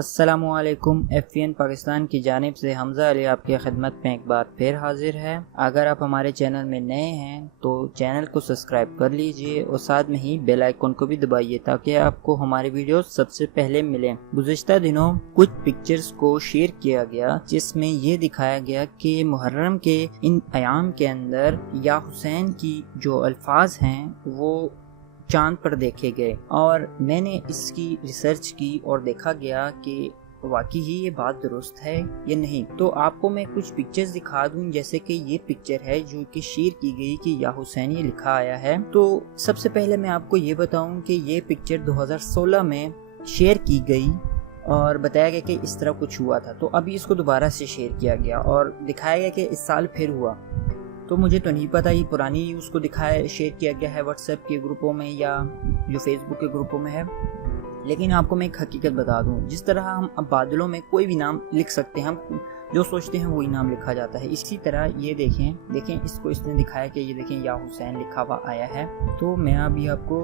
السلام علیکم، FVN پاکستان کی جانب سے حمزہ علی آپ کی خدمت میں ایک بار پھر حاضر ہے۔ اگر آپ ہمارے چینل میں نئے ہیں تو چینل کو سبسکرائب کر لیجئے اور ساتھ میں ہی بیل آئیکن کو بھی دبائیے تاکہ آپ کو ہمارے ویڈیوز سب سے پہلے ملیں۔ گزشتہ دنوں کچھ پکچرز کو شیئر کیا گیا جس میں یہ دکھایا گیا کہ محرم کے ان ایام کے اندر یا حسین کی جو الفاظ ہیں وہ چاند پر دیکھے گئے، اور میں نے اس کی ریسرچ کی اور دیکھا گیا کہ واقعی ہی یہ بات درست ہے یا نہیں۔ تو آپ کو میں کچھ پکچرز دکھا دوں، جیسے کہ یہ پکچر ہے جو کہ شیئر کی گئی کہ یا حسین یہ لکھا آیا ہے۔ تو سب سے پہلے میں آپ کو یہ بتاؤں کہ یہ پکچر 2016 میں شیئر کی گئی اور بتایا گیا کہ اس طرح کچھ ہوا تھا، تو ابھی اس کو دوبارہ سے شیئر کیا گیا اور دکھایا گیا کہ اس سال پھر ہوا۔ تو مجھے تو نہیں پتہ یہ پرانی نیوز کو دکھایا شیئر کیا گیا ہے واٹس ایپ کے گروپوں میں یا جو فیس بک کے گروپوں میں ہے، لیکن آپ کو میں ایک حقیقت بتا دوں، جس طرح ہم اب بادلوں میں کوئی بھی نام لکھ سکتے ہیں، ہم جو سوچتے ہیں وہی نام لکھا جاتا ہے، اسی طرح یہ دیکھیں اس کو اس نے دکھایا کہ یہ دیکھیں یا حسین لکھا ہوا آیا ہے۔ تو میں ابھی آپ کو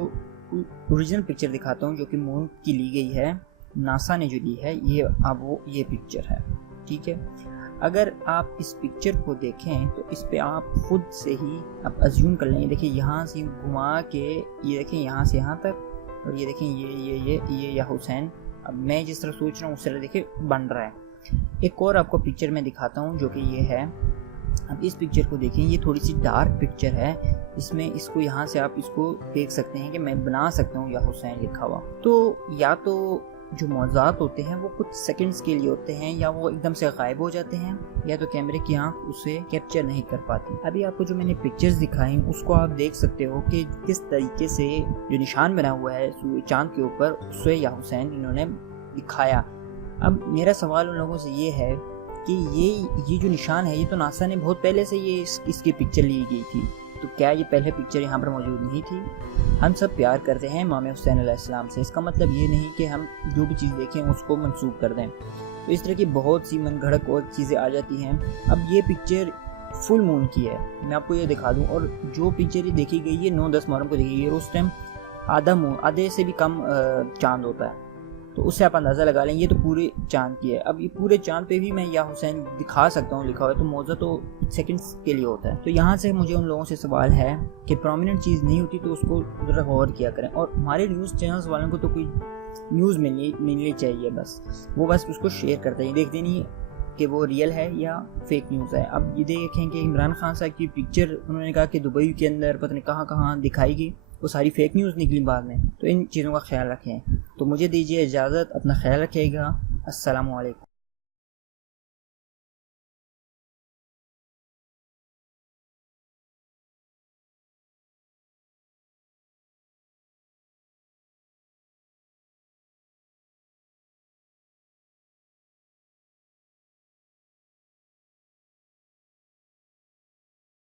اوریجنل پکچر دکھاتا ہوں جو کہ مون کی لی گئی ہے، ناسا نے جو لی ہے، یہ پکچر ہے، ٹھیک ہے۔ اگر آپ اس پکچر کو دیکھیں تو اس پہ آپ خود سے ہی آپ ازیوم کر لیں۔ یہ دیکھیں یہاں سے گھما کے، یہ دیکھیں یہاں سے یہاں تک، اور یہ دیکھیں یہ یا حسین، اب میں جس طرح سوچ رہا ہوں اس طرح دیکھیں بن رہا ہے۔ ایک اور آپ کو پکچر میں دکھاتا ہوں جو کہ یہ ہے۔ اب اس پکچر کو دیکھیں، یہ تھوڑی سی ڈارک پکچر ہے، اس میں اس کو یہاں سے آپ اس کو دیکھ سکتے ہیں کہ میں بنا سکتا ہوں یا حسین لکھا ہوا۔ تو یا تو جو موضوعات ہوتے ہیں وہ کچھ سیکنڈز کے لیے ہوتے ہیں، یا وہ ایک دم سے غائب ہو جاتے ہیں، یا تو کیمرے کی آنکھ اسے کیپچر نہیں کر پاتی۔ ابھی آپ کو جو میں نے پکچرز دکھائیں اس کو آپ دیکھ سکتے ہو کہ کس طریقے سے جو نشان بنا ہوا ہے چاند کے اوپر، اسے یا حسین انہوں نے دکھایا۔ اب میرا سوال ان لوگوں سے یہ ہے کہ یہ جو نشان ہے، یہ تو ناسا نے بہت پہلے سے یہ اس کی پکچر لی گئی تھی، تو کیا یہ پہلے پکچر یہاں پر موجود نہیں تھی؟ ہم سب پیار کرتے ہیں امام حسین علیہ السلام سے، اس کا مطلب یہ نہیں کہ ہم جو بھی چیز دیکھیں اس کو منسوخ کر دیں۔ تو اس طرح کی بہت سی من گھڑت اور چیزیں آ جاتی ہیں۔ اب یہ پکچر فل مون کی ہے، میں آپ کو یہ دکھا دوں، اور جو پکچر یہ دیکھی گئی ہے 9-10 محرم کو دیکھی گئی ہے، اور اس ٹائم آدھے سے بھی کم چاند ہوتا ہے، تو اس سے آپ اندازہ لگا لیں یہ تو پورے چاند کی ہے۔ اب یہ پورے چاند پہ بھی میں یا حسین دکھا سکتا ہوں لکھا ہوا ہے، تو موضوع تو سیکنڈز کے لیے ہوتا ہے۔ تو یہاں سے مجھے ان لوگوں سے سوال ہے کہ پرومیننٹ چیز نہیں ہوتی تو اس کو ذرا غور کیا کریں، اور ہمارے نیوز چینلز والوں کو تو کوئی نیوز ملنی چاہیے، بس وہ بس اس کو شیئر کرتے ہیں، دیکھتے نہیں کہ وہ ریئل ہے یا فیک نیوز ہے۔ اب یہ دیکھیں کہ عمران خان صاحب کی پکچر انہوں نے کہا کہ دبئی کے اندر پتہ نہیں کہاں دکھائی گئی، وہ ساری فیک نیوز نکلی بعد میں۔ تو ان چیزوں کا خیال رکھیں۔ تو مجھے دیجیے اجازت، اپنا خیال رکھیے گا، السلام علیکم۔